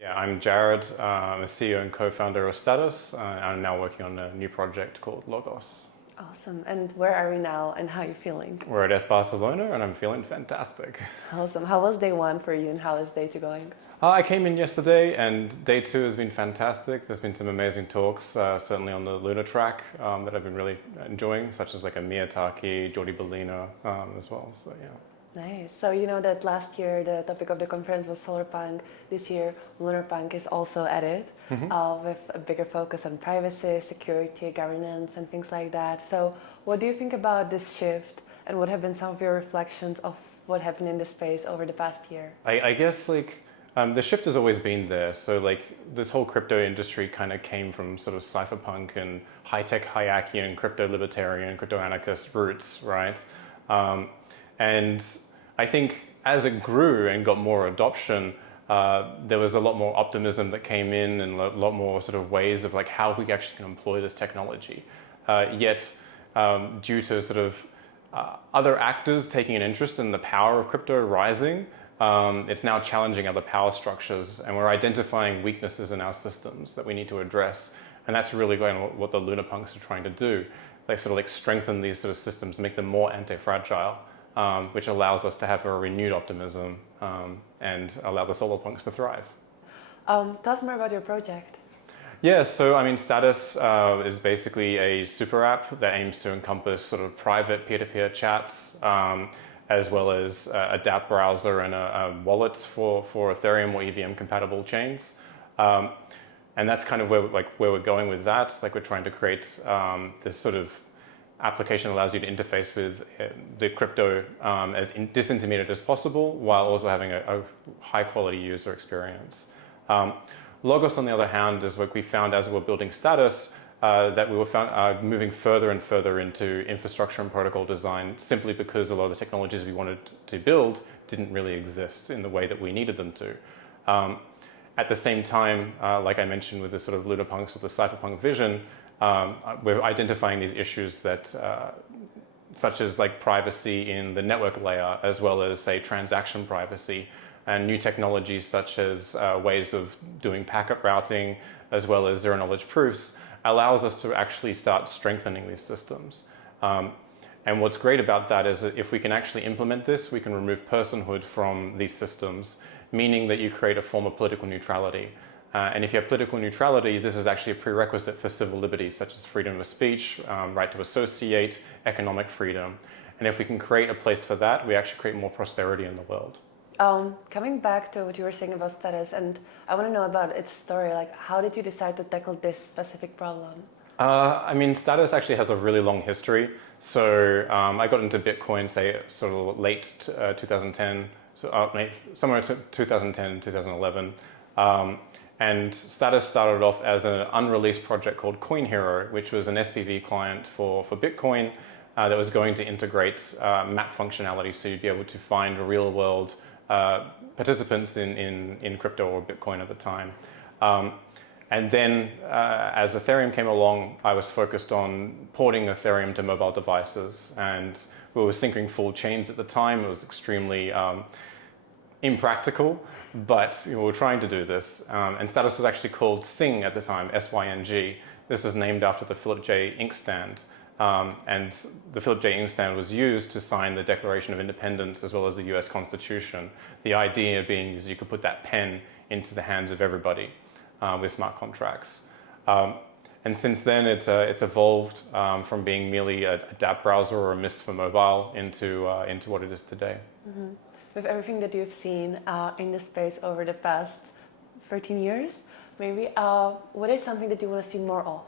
Yeah, I'm Jared. I'm a CEO and co-founder of Status. I'm now working on a new project called Logos. Awesome. And where are we now and how are you feeling? We're at Eth Barcelona and I'm feeling fantastic. Awesome. How was day one for you and how is day two going? I came in yesterday and day two has been fantastic. There's been some amazing talks, certainly on the lunar track that I've been really enjoying, such as like Amir Taki, Jordi Bellina as well. So yeah. Nice. So you know that last year the topic of the conference was solar punk. This year lunar punk is also added with a bigger focus on privacy, security, governance and things like that. So what do you think about this shift and what have been some of your reflections of what happened in this space over the past year? I guess the shift has always been there. So like this whole crypto industry kind of came from sort of cypherpunk and high-tech, hierarchian, crypto libertarian, crypto anarchist roots, right? And I think as it grew and got more adoption, there was a lot more optimism that came in and a lot more sort of ways of like how we actually can employ this technology. Yet, due to sort of other actors taking an interest in the power of crypto rising, it's now challenging other power structures and we're identifying weaknesses in our systems that we need to address. And that's really going what the lunar punks are trying to do. They sort of like strengthen these sort of systems, make them more anti-fragile. Which allows us to have a renewed optimism and allow the solar punks to thrive. Tell us more about your project. Yeah, so I mean, Status is basically a super app that aims to encompass sort of private peer-to-peer chats, as well as a DApp browser and a wallet for Ethereum or EVM-compatible chains. And that's kind of where we're going with that. Like we're trying to create this sort of application allows you to interface with the crypto as disintermediate as possible while also having a high quality user experience. Logos, on the other hand, is what we found as we were building Status, that we were moving further and further into infrastructure and protocol design simply because a lot of the technologies we wanted to build didn't really exist in the way that we needed them to. At the same time, like I mentioned with the sort of lunar punks with the cypherpunk vision, we're identifying these issues that, such as like privacy in the network layer, as well as say transaction privacy and new technologies such as ways of doing packet routing, as well as zero knowledge proofs, allows us to actually start strengthening these systems. And what's great about that is that if we can actually implement this, we can remove personhood from these systems, meaning that you create a form of political neutrality. And if you have political neutrality, this is actually a prerequisite for civil liberties such as freedom of speech, right to associate, economic freedom. And if we can create a place for that, we actually create more prosperity in the world. Coming back to what you were saying about Status, and I want to know about its story, like how did you decide to tackle this specific problem? I mean, Status actually has a really long history. So I got into Bitcoin, say, sort of late 2010, so somewhere in 2010, 2011. And Status started off as an unreleased project called Coin Hero, which was an SPV client for Bitcoin that was going to integrate map functionality, so you'd be able to find real world participants in crypto or Bitcoin at the time. And then as Ethereum came along, I was focused on porting Ethereum to mobile devices, and we were syncing full chains at the time. It was extremely impractical, but we were trying to do this. And Status was actually called Syng at the time, SYNG. This was named after the Philip J. inkstand. And the Philip J. inkstand was used to sign the Declaration of Independence as well as the US Constitution. The idea being is you could put that pen into the hands of everybody with smart contracts. And since then, it's evolved from being merely a DApp browser or a Mist for mobile into what it is today. Mm-hmm. With everything that you've seen in this space over the past 13 years, maybe what is something that you want to see more of?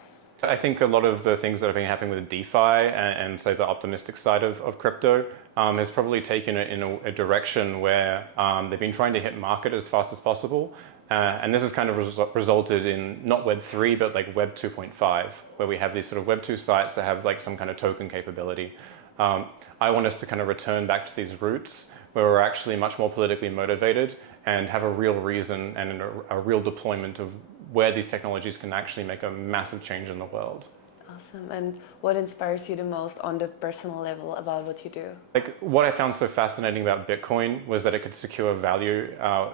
I think a lot of the things that have been happening with DeFi and say the optimistic side of crypto has probably taken it in a direction where they've been trying to hit market as fast as possible. And this has kind of resulted in not Web 3, but like Web 2.5, where we have these sort of Web 2 sites that have like some kind of token capability. I want us to kind of return back to these roots where we're actually much more politically motivated and have a real reason and a real deployment of where these technologies can actually make a massive change in the world. Awesome. And what inspires you the most on the personal level about what you do? Like what I found so fascinating about Bitcoin was that it could secure value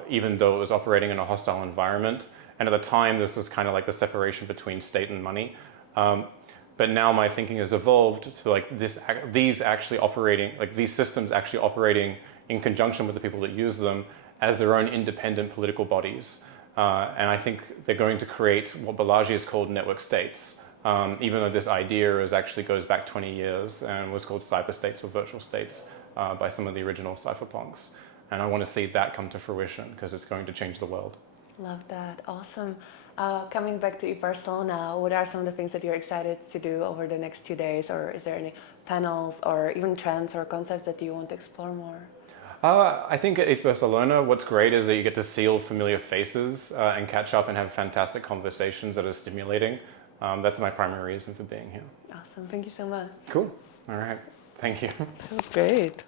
even though it was operating in a hostile environment. And at the time, this was kind of like the separation between state and money. But now my thinking has evolved to like these systems actually operating in conjunction with the people that use them as their own independent political bodies. And I think they're going to create what Balaji has called network states. Even though this idea actually goes back 20 years and was called cyberstates or virtual states by some of the original cypherpunks. And I want to see that come to fruition because it's going to change the world. Love that. Awesome. Coming back to Eth Barcelona, what are some of the things that you're excited to do over the next 2 days? Or is there any panels or even trends or concepts that you want to explore more? I think at Eth Barcelona, what's great is that you get to see all familiar faces and catch up and have fantastic conversations that are stimulating. That's my primary reason for being here. Awesome. Thank you so much. Cool. All right. Thank you. That was great.